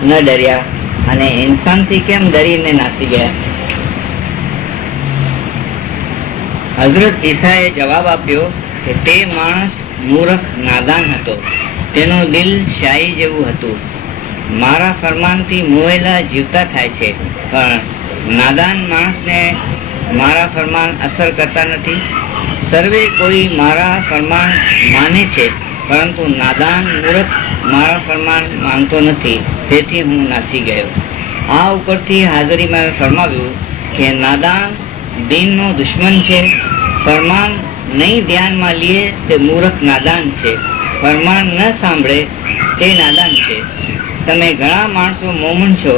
ન ડર્યા અને ઇન્સાનથી કેમ ડરીને નાસી ગયા? હઝરત ઈસાએ જવાબ આપ્યો કે તે માણસ મૂર્ખ નાદાન હતો, તેનું દિલ શાહી જેવું હતું. મારા ફરમાનથી મોહેલા જીવતા થાય છે, પણ નાદાન માણસને મારા ફરમાન અસર કરતા નથી. સર્વે કોઈ મારા ફરમાન માને છે, પરંતુ નાદાન મૂર્ખ મારા ફરમાન માનતો નથી, તેથી હું નાસી ગયો. આ ઉપરથી હાજરીમાં ફરમાવ્યું કે નાદાન દીનનો દુશ્મન છે. ફરમાન નહીં ધ્યાનમાં લીએ તે મૂર્ખ નાદાન છે. ફરમાન ન સાંભળે તે નાદાન છે. તમે ઘણા માણસો મોમન છો,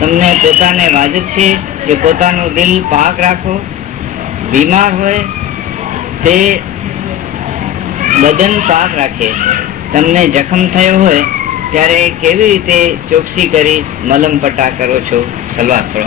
તમને પોતાને વાજબ છે કે પોતાનું દિલ પાક રાખો. બીમાર હોય તે બદન પાક રાખે. તમને જખમ થયો હોય ત્યારે કેવી રીતે ચોકસી કરી મલમ પટ્ટા કરો છો? સલવાર કરો.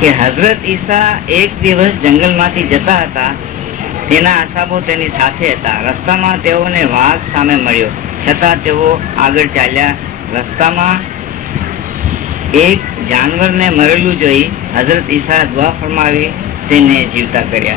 કે હઝરત ઈસા એક દિવસ જંગલમાંથી જતા હતા. તેના અસાબો તેની સાથે હતા. રસ્તામાં તેઓને વાઘ સામે મળ્યો, છતાં તેઓ આગળ ચાલ્યા. રસ્તામાં એક જાનવરને મરેલું જોઈ હઝરત ઈસા દુઆ ફરમાવી તેને જીવતા કર્યા.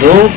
2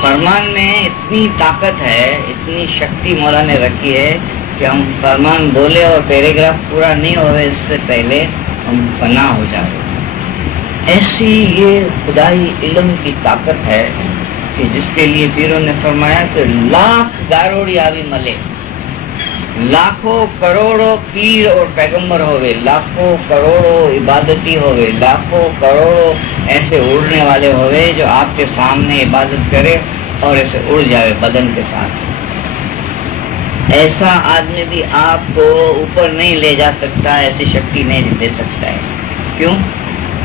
فرمان میں اتنی طاقت ہے، اتنی شکتی مولا نے رکھی ہے کہ ہم فرمان بولے اور پیراگراف پورا نہیں ہوئے اس سے پہلے ہم فنا ہو جائے. ایسی یہ خدائی علم کی طاقت ہے کہ جس کے لیے پیروں نے فرمایا کہ لاکھ گاروڑی آوی ملے، لاکھوں کروڑوں پیر اور پیغمبر ہوئے، لاکھوں کروڑوں عبادتی ہوئے، لاکھوں کروڑوں ایسے اڑنے والے ہوئے جو آپ کے سامنے عبادت کرے اور ایسے اڑ جائے بدن کے ساتھ. ایسا آدمی بھی آپ کو اوپر نہیں لے جا سکتا، ایسی شکتی نہیں دے سکتا ہے. کیوں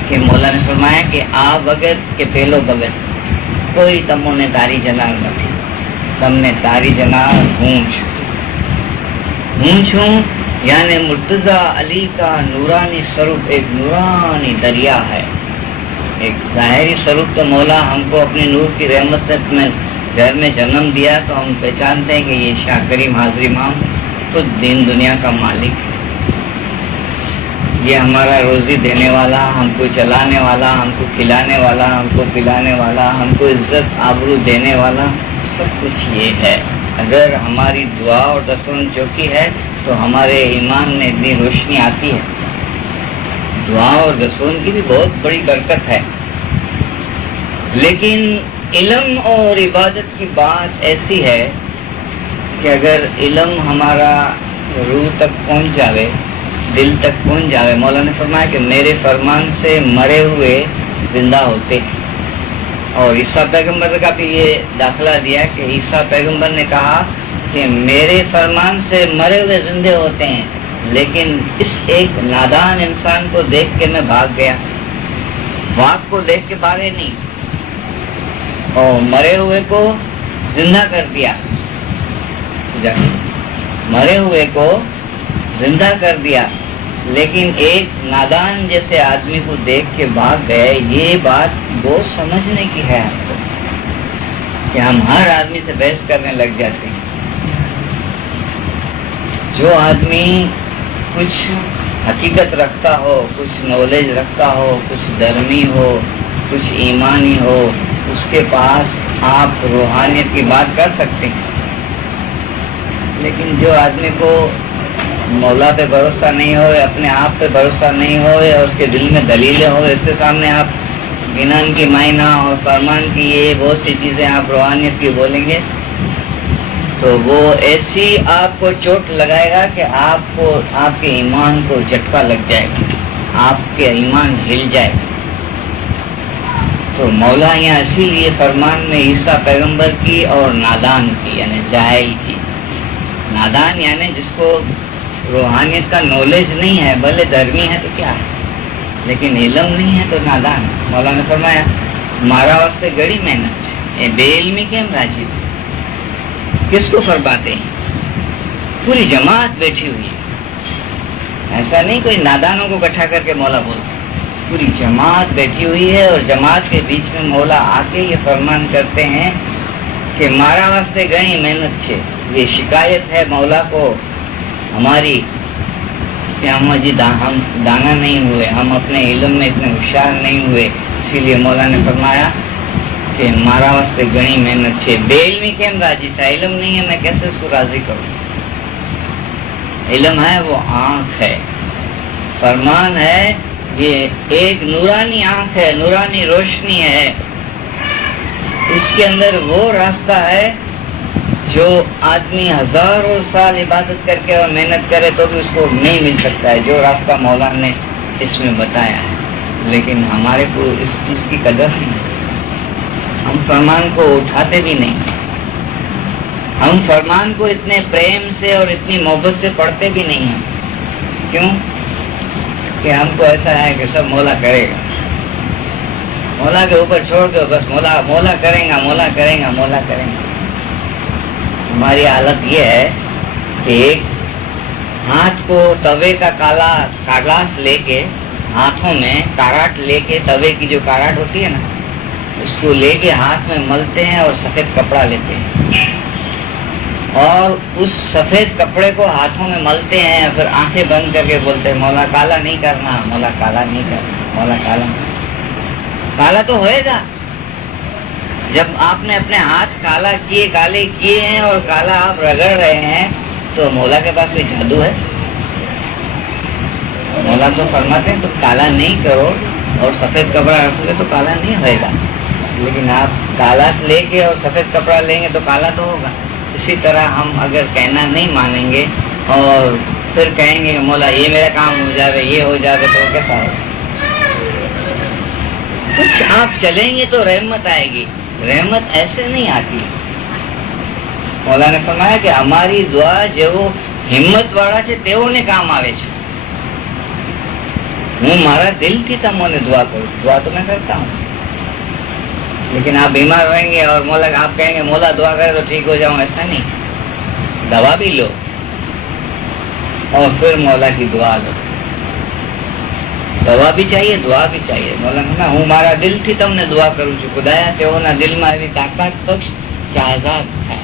کہ مولا نے فرمایا کہ آ بغیر کہ پہلو بغیر کوئی تموں نے تاری جنار نہیں، تم نے تاری جنار ہوں یعنی مرتضی علی کا نورانی سروپ ایک نورانی دریا ہے. ایک ظاہری سروپ تو مولا ہم کو اپنی نور کی رحمت سے اپنے گھر میں جنم دیا تو ہم پہچانتے ہیں کہ یہ شاہ کریم حاضر امام خود دین دنیا کا مالک ہے. یہ ہمارا روزی دینے والا، ہم کو چلانے والا، ہم کو کھلانے والا، ہم کو پلانے والا، ہم کو عزت آبرو دینے والا، سب کچھ یہ ہے. اگر ہماری دعا اور دسون چوکی ہے تو ہمارے ایمان میں اتنی روشنی آتی ہے. دعا اور دسون کی بھی بہت بڑی برکت ہے. لیکن علم اور عبادت کی بات ایسی ہے کہ اگر علم ہمارا روح تک پہنچ جاوے، دل تک پہنچ جاوے، مولا نے فرمایا کہ میرے فرمان سے مرے ہوئے زندہ ہوتے ہیں. اور عیسیٰ پیغمبر کا بھی یہ داخلہ دیا کہ عیسیٰ پیغمبر نے کہا کہ میرے فرمان سے مرے ہوئے زندے ہوتے ہیں، لیکن اس ایک نادان انسان کو دیکھ کے میں بھاگ گیا. واق کو دیکھ کے بھاگے نہیں اور مرے ہوئے کو زندہ کر دیا. مرے ہوئے کو زندہ کر دیا، لیکن ایک نادان جیسے آدمی کو دیکھ کے بھاگ گئے. یہ بات بہت سمجھنے کی ہے آپ کو کہ ہم ہر آدمی سے بحث کرنے لگ جاتے ہیں. جو آدمی کچھ حقیقت رکھتا ہو، کچھ نالج رکھتا ہو، کچھ دھرمی ہو، کچھ ایمانی ہو، اس کے پاس آپ روحانیت کی بات کر سکتے ہیں. لیکن جو آدمی کو مولا پہ بھروسہ نہیں ہو، اپنے آپ پہ بھروسہ نہیں ہو، اور اس کے دل میں دلیلیں ہو، اس کے سامنے آپ گنان کی معنی اور فرمان کی یہ بہت سی چیزیں آپ روحانیت کی بولیں گے تو وہ ایسی آپ کو چوٹ لگائے گا کہ آپ کو، آپ کے ایمان کو جھٹکا لگ جائے گا، آپ کے ایمان ہل جائے گا. تو مولا یہاں اسی لیے فرمان میں عیسیٰ پیغمبر کی اور نادان کی یعنی جاہل کی. نادان یعنی جس کو روحانیت کا نالج نہیں ہے، بھلے دھرمی ہے تو کیا ہے لیکن علم نہیں ہے تو نادان. مولا نے فرمایا مارا واسطے گڑی محنت ہے، بے علمی کیم راجی. کس کو فرماتے ہیں؟ پوری جماعت بیٹھی ہوئی ہے. ایسا نہیں کوئی نادانوں کو اکٹھا کر کے مولا بولتا، پوری جماعت بیٹھی ہوئی ہے اور جماعت کے بیچ میں مولا آ کے یہ فرمان کرتے ہیں کہ مارا واسطے گئی محنت ہے. یہ شکایت ہے مولا کو ہماری کہ ہم دانا نہیں ہوئے، ہم اپنے علم میں اتنے ہوشیار نہیں ہوئے. اسی لیے مولا نے فرمایا کہ مارا واسطے گنی محنت ہے. بے علمی کیم راضی تھا، علم نہیں ہے میں کیسے اس کو راضی کروں. علم ہے وہ آنکھ ہے، فرمان ہے یہ ایک نورانی آنکھ ہے، نورانی روشنی ہے. اس کے اندر وہ راستہ ہے جو آدمی ہزاروں سال عبادت کر کے اور محنت کرے تو بھی اس کو نہیں مل سکتا ہے، جو راستہ مولانا نے اس میں بتایا ہے. لیکن ہمارے کو اس چیز کی قدر نہیں، ہم فرمان کو اٹھاتے بھی نہیں. ہم فرمان کو اتنے پریم سے اور اتنی محبت سے پڑھتے بھی نہیں ہیں. کیوں کہ ہم کو ایسا ہے کہ سب مولا کرے گا، مولا کے اوپر چھوڑ دو بس، مولا کریں گا، مولا کریں گا، مولا کریں گا. ہماری حالت یہ ہے کہ ایک ہاتھ کو توے کا کالا کاغذ لے کے، ہاتھوں میں کاراٹ لے کے، توے کی جو کاراٹ ہوتی ہے نا اس کو لے کے ہاتھ میں ملتے ہیں اور سفید کپڑا لیتے ہیں اور اس سفید کپڑے کو ہاتھوں میں ملتے ہیں، پھر آنکھیں بند کر کے بولتے ہیں مولا کالا نہیں کرنا، مولا کالا نہیں کرنا، مولا کالا. کالا تو ہوئے گا جب آپ نے اپنے ہاتھ کالے کیے ہیں اور کالا آپ رگڑ رہے ہیں تو مولا کے پاس کوئی جادو ہے؟ مولا تو فرماتے ہیں تو کالا نہیں کرو اور سفید کپڑا رکھو گے تو کالا نہیں ہوئے گا، لیکن آپ کالا لے کے اور سفید کپڑا لیں گے تو کالا تو ہوگا۔ اسی طرح ہم اگر کہنا نہیں مانیں گے اور پھر کہیں گے کہ مولا یہ میرا کام ہو جائے، یہ ہو جائے، تو کیسا ہوگا؟ کچھ آپ چلیں گے تو رحمت آئے گی، رحمت ایسے نہیں آتی۔ مولا نے فرمایا کہ ہماری دعا جو ہمت واળા છે તેઓને કામ આવે છે۔ હું મારા દિલથી તમને دعا کروں، دعا تو میں کرتا ہوں، لیکن آپ بیمار ہوئیں گے اور مولا آپ کہیں گے مولا دعا کرے تو ٹھیک ہو جاؤں، ایسا نہیں۔ دوا بھی لو اور پھر مولا کی دعا لو۔ દવા બી ચાહીએ, દુઆ બી ચાહીએ। મોલાના હું મારા દિલથી તમને દુઆ કરું છું, ખુદાયા તેઓના દિલમાં એવી તાકાત બક્ષ કે આઝાદ થાય।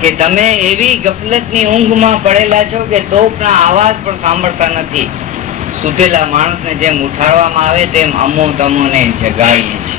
કે તમે એવી ગફલતની ઊંઘમાં પડેલા છો કે તોપના આવાજ પણ સાંભળતા નથી। સુતેલા માણસને જેમ ઉઠાડવામાં આવે તેમ અમો તમોને જગાડીએ છીએ।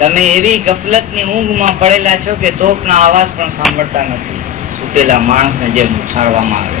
તમે એવી ગફલતની ઊંઘમાં પડેલા છો કે તોપના આવાજ પણ સાંભળતા નથી। સુતેલા માણસને જેમ ઉઠાડવામાં આવે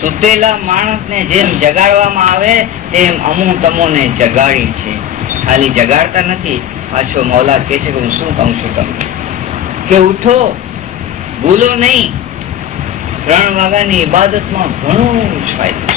સુતેલા માણસને જેમ જગાડવામાં આવે તેમ અમો તમોને જગાડી છે। ખાલી જગાડતા નથી, પાછો મૌલા કહે છે કે હું શું કહું છું તમને કે ઉઠો, ભૂલો નહીં। 3 વાગ્યાની ઇબાદતમાં ઘણો ફાયદો છે।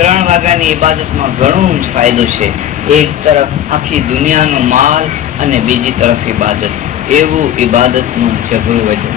3 વાગ્યાની ઇબાદતમાં ઘણો જ ફાયદો છે। એક તરફ આખી દુનિયાનો માલ અને બીજી તરફ ઇબાદત, એવું ઇબાદતનું જબરું વજન।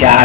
4,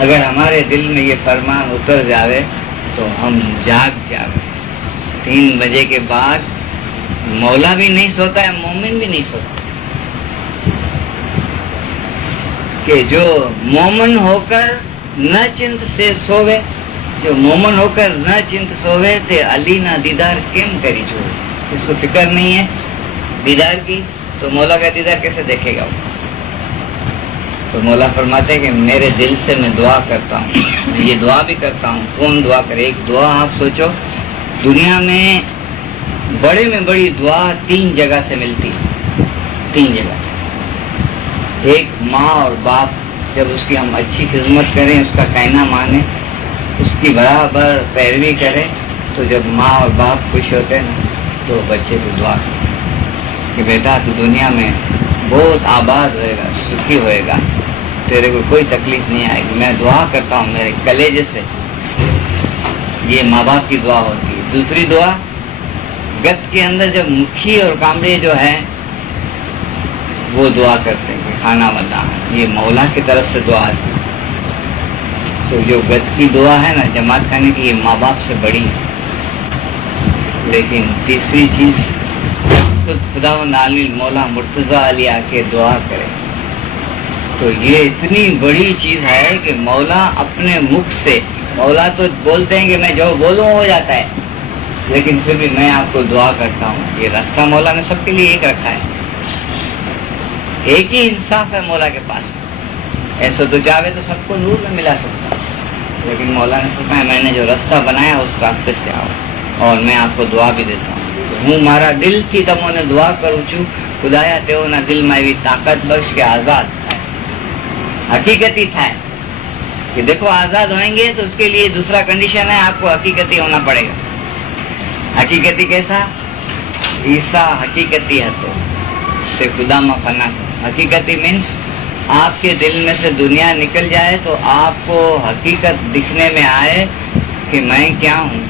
اگر ہمارے دل میں یہ فرمان اتر جاوے تو ہم جاگ جاوے. 3 بجے کے بعد مولا بھی نہیں سوتا ہے, مومن بھی نہیں سوتا. کہ جو مومن ہو کر نہ چنت سے سوے, جو مومن ہو کر نہ چنت سوے تے علی نہ دیدار کیم کری چھوڑے. اس کو فکر نہیں ہے دیدار کی, تو مولا کا دیدار کیسے دیکھے گا وہ؟ تو مولا فرماتے ہیں کہ میرے دل سے میں دعا کرتا ہوں, میں یہ دعا بھی کرتا ہوں. کون دعا کرے؟ ایک دعا آپ سوچو, دنیا میں بڑے میں بڑی دعا 3 جگہ سے ملتی ہے. 3 جگہ. ایک ماں اور باپ, جب اس کی ہم اچھی خدمت کریں, اس کا کہنا مانیں, اس کی برابر پیروی کریں, تو جب ماں اور باپ خوش ہوتے ہیں نا, تو بچے کو دعا کریں کہ بیٹا تو دنیا میں بہت آباد ہوئے گا, سکھی ہوئے گا, تیرے کو کوئی تکلیف نہیں آئے گی. میں دعا کرتا ہوں میرے کلیجے سے. یہ ماں باپ کی دعا ہوتی ہے. دوسری دعا, گت کے اندر جب مکھی اور کامڑے جو ہیں وہ دعا کرتے ہیں کہ کھانا بنانا, یہ مولا کی طرف سے دعا ہے. تو جو گت کی دعا ہے نا جماعت کرنے کی, یہ ماں باپ سے بڑی ہے. لیکن تیسری چیز, خداوند عالی مولا مرتضی علی آ کے دعا کرے, تو یہ اتنی بڑی چیز ہے کہ مولا اپنے مکھ سے, مولا تو بولتے ہیں کہ میں جو بولوں ہو جاتا ہے, لیکن پھر بھی میں آپ کو دعا کرتا ہوں. یہ راستہ مولا نے سب کے لیے ایک رکھا ہے, ایک ہی انصاف ہے مولا کے پاس. ایسا تو چاہے تو سب کو نور میں ملا سکتا, لیکن مولا نے فرمایا میں نے جو راستہ بنایا اس راستے سے آؤ, اور میں آپ کو دعا بھی دیتا ہوں. ہوں مارا دل تھی تمو نے دعا کروں چھو, خدایا تیو نہ دل میں بھی طاقت بخش کے آزاد تھائے. حقیقتی تھائے کہ دیکھو آزاد ہوئیں گے تو اس کے لیے دوسرا کنڈیشن ہے, آپ کو حقیقتی ہونا پڑے گا. حقیقتی کیسا؟ عیسیٰ حقیقتی ہے تو سے خدا میں فنا. حقیقتی مینس آپ کے دل میں سے دنیا نکل جائے تو آپ کو حقیقت دکھنے میں آئے کہ میں کیا ہوں,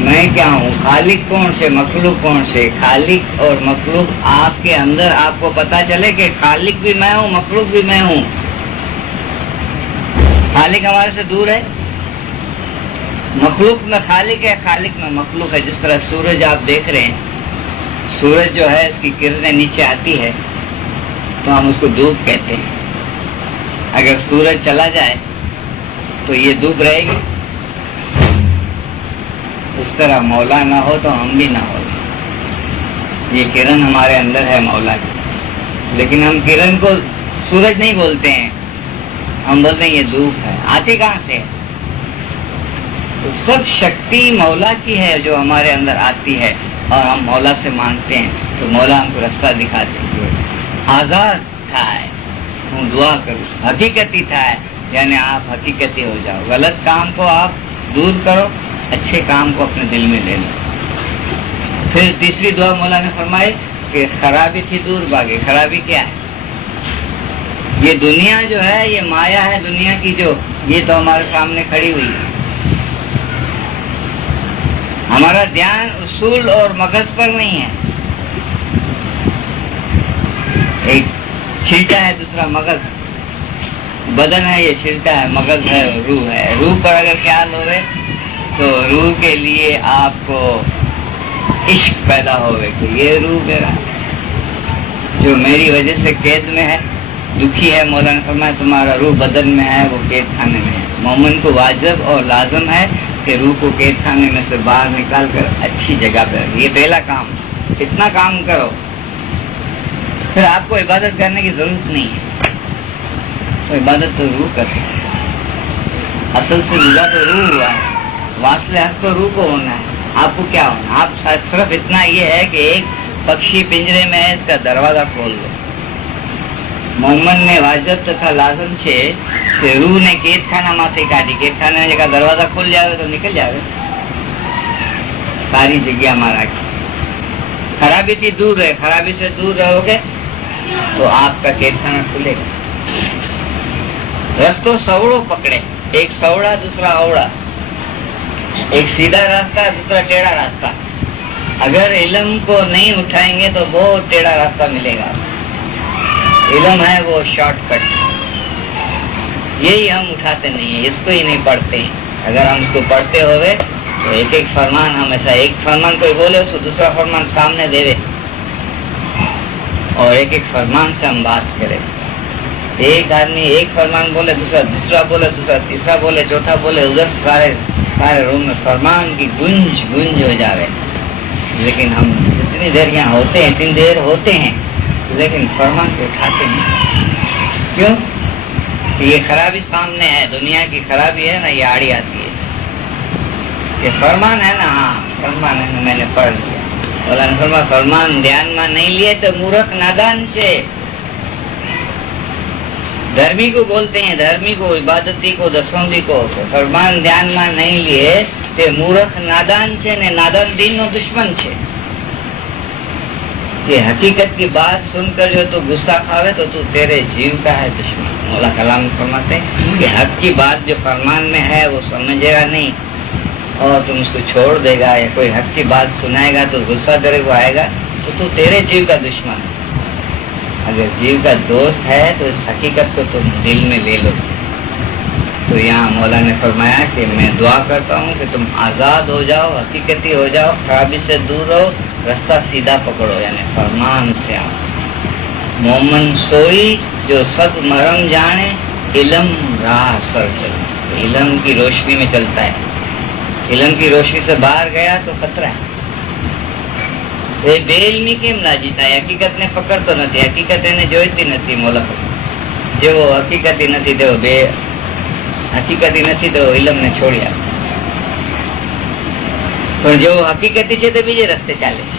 میں کیا ہوں, خالق کون سے, مخلوق کون سے. خالق اور مخلوق آپ کے اندر آپ کو پتا چلے کہ خالق بھی میں ہوں, مخلوق بھی میں ہوں. خالق ہمارے سے دور ہے, مخلوق میں خالق ہے, خالق میں مخلوق ہے. جس طرح سورج آپ دیکھ رہے ہیں, سورج جو ہے اس کی کرنیں نیچے آتی ہے تو ہم اس کو دھوپ کہتے ہیں. اگر سورج چلا جائے تو یہ دھوپ رہے گی. اس طرح مولا نہ ہو تو ہم بھی نہ ہو. یہ کرن ہمارے اندر ہے مولا کی, لیکن ہم کرن کو سورج نہیں بولتے ہیں, ہم بولتے ہیں یہ دھوپ ہے. آتی کہاں سے؟ تو سب شکتی مولا کی ہے جو ہمارے اندر آتی ہے, اور ہم مولا سے مانگتے ہیں تو مولا ہم کو راستہ دکھاتے ہیں. آزاد تھا ہے, ہوں دعا کروں. حقیقتی تھا ہے یعنی آپ حقیقتی ہو جاؤ. غلط کام کو آپ دور کرو, اچھے کام کو اپنے دل میں لے لو. پھر تیسری دعا مولا نے فرمائی کہ خرابی تھی دور بھاگے. خرابی کیا ہے؟ یہ دنیا جو ہے یہ مایا ہے دنیا کی, جو یہ تو ہمارے سامنے کھڑی ہوئی ہے. ہمارا دھیان اصول اور مغز پر نہیں ہے. ایک چھلٹا ہے, دوسرا مغز. بدن ہے یہ چھلٹا ہے, مغز ہے, روح ہے. روح پر اگر خیال ہوئے تو روح کے لیے آپ کو عشق پیدا ہوئے کہ یہ روح میرا جو میری وجہ سے قید میں ہے, دکھی ہے. مولانا فرمایا تمہارا روح بدن میں ہے, وہ قید خانے میں ہے. مومن کو واجب اور لازم ہے کہ روح کو قید خانے میں سے باہر نکال کر اچھی جگہ پہ. یہ پہلا کام. اتنا کام کرو, پھر آپ کو عبادت کرنے کی ضرورت نہیں ہے. تو عبادت تو روح کرے. اصل سے جدا تو روح ہوا ہے, واصل حق تو روح کو ہونا ہے. آپ کو کیا ہونا؟ آپ صرف اتنا یہ ہے کہ ایک پکشی پنجرے میں ہے, اس کا دروازہ کھول دو. مومن نے واجب تھا لازم چھے کہ روح نے قید خانہ ماتے کاٹی. قید خانے جگہ دروازہ کھل جائے تو نکل جائے ساری جگہ ہمارا. خرابی تھی دور رہے, خرابی سے دور رہو گے تو آپ کا قید خانہ کھلے گا. رستوں سوڑوں پکڑے, ایک سوڑا دوسرا اوڑا, ایک سیدھا راستہ دوسرا ٹیڑھا راستہ. اگر علم کو نہیں اٹھائیں گے تو بہت ٹیڑھا راستہ ملے گا. علم ہے وہ شارٹ کٹ. یہی ہم اٹھاتے نہیں ہیں, اس کو ہی نہیں پڑھتے ہیں. اگر ہم اس کو پڑھتے ہوئے تو ایک ایک فرمان ہم ایسا, ایک فرمان کوئی بولے اس کو دوسرا فرمان سامنے دے دے اور ایک ایک فرمان سے ہم بات کریں. ایک آدمی ایک فرمان بولے, دوسرا بولے, دوسرا تیسرا بولے, چوتھا بولے, ادھر سارے روم میں فرمان کی گنج ہو جاوے. لیکن ہم جتنی دیر یہاں ہوتے ہیں اتنی دیر ہوتے ہیں لیکن فرمان کو اٹھاتے نہیں. کیوں؟ یہ خرابی سامنے ہے, دنیا کی خرابی ہے نا, یہ آڑی آتی ہے کہ فرمان ہے نا, ہاں فرمان ہے نا, میں نے پڑھ لیا. مولا نے فرمایا فرمان دھیان میں نہیں لیے تو مورخ نادان سے. دھرمی کو بولتے ہیں, دھرمی کو, عبادتی کو, دسوندی کو, فرمان دھیان میں نہیں لیے તે મૂર્ખ નાદાન છે ને નાદાન દિનનો દુશ્મન છે. یہ حقیقت کی بات سن کر جو تو غصہ کھاوے تو تیرے جیو کا ہے دشمن. مولا کلام فرماتے ہیں کہ حق کی بات جو فرمان میں ہے وہ سمجھے گا نہیں اور تم اس کو چھوڑ دے گا, یا کوئی حق کی بات سنائے گا تو غصہ تیرے کو آئے گا تو تیرے جیو کا دشمن ہے. اگر جیو کا دوست ہے تو اس حقیقت کو تم دل میں لے لو. تو یہاں مولا نے فرمایا کہ میں دعا کرتا ہوں کہ تم آزاد ہو جاؤ, حقیقتی ہو جاؤ, خرابی سے دور رہو, رستہ سیدھا پکڑو, یعنی فرمان سے آؤ. مومن سوئی جو سب مرم جانے, علم راہ سر چلو. علم کی روشنی میں چلتا ہے, علم کی روشنی سے باہر گیا تو خطرہ ہے. بے علمی કેમ ના જીતાય? હકીકતને પકડતો નથી, હકીકત એને જોઈતી નથી. મોલા જેવો હકીકતી નથી તેવો બે હકીકતી નથી તો ઇલમને છોડી આપે. પણ જેવો હકીકતી છે તો બીજે રસ્તે ચાલે છે.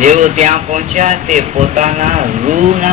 જેવો ત્યાં પહોંચ્યા તે પોતાના રૂહના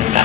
હતા,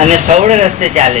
અને સવડે રસ્તે ચાલે.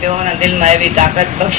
તેઓના દિલમાં એવી તાકાત બક્ષ,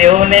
તેઓને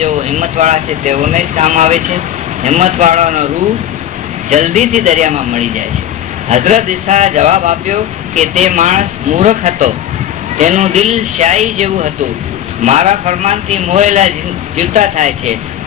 જેવો હિંમતવાળા છે તેઓને જ કામ આવે છે. હિંમતવાળાનો રૂહ જલ્દીથી દરિયામાં મળી જાય છે. હઝરત ઈસાએ જવાબ આપ્યો કે તે માણસ મૂર્ખ હતો, તેનું દિલ શાહી જેવું હતું, મારા ફરમાનથી મોહેલા જીવતા થાય છે.